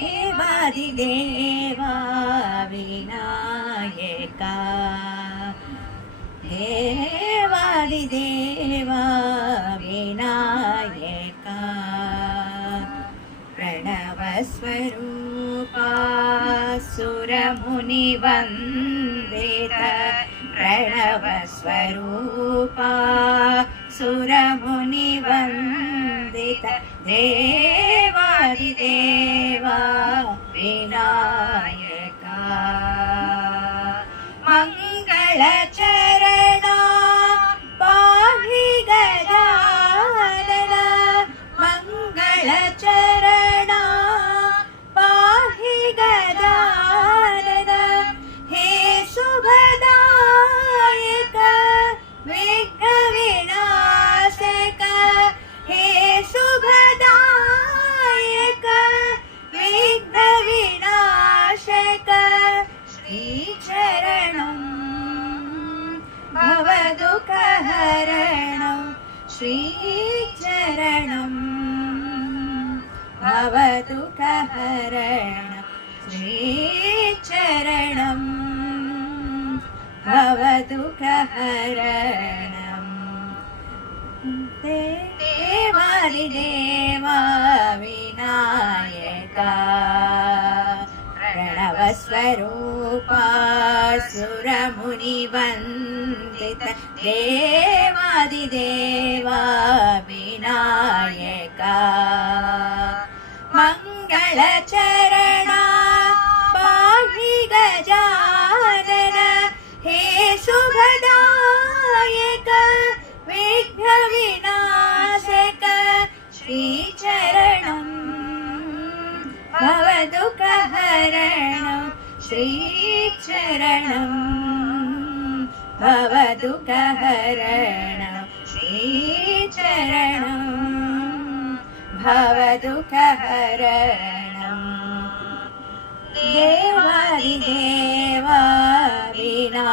देवादिदेवा विनायका देवादिदेवा विनायका प्रणवस्वरूपा सुरमुनिवन्दित प्रणवस्वरूपा सुरमुनिवन्दित देवादिदेवा विनायका मङ्गलचरणा पाहि गजानन मङ्गलचरणा पाहि गजानन हे शुभदायक विघ्नविनाशक हे शुभदायक विघ्नविनाशक श्रीचरणं भवदुःखहरणं श्रीचरणं भवदुःखहरणं श्रीचरणं भवदुःखहरणं देवादिदेवा विनायका प्रणवस्वरूपा सुरमुनिवन्दित देवादिदेवा विनायका मङ्गलचरणा पाहि गजानन हे शुभदायक विघ्नविनाशक श्रीचरणं भवदुःखहरणं श्रीचरणं भवदुःखहरणं श्रीचरणं भवदुःखहरणं देवादिदेवा विना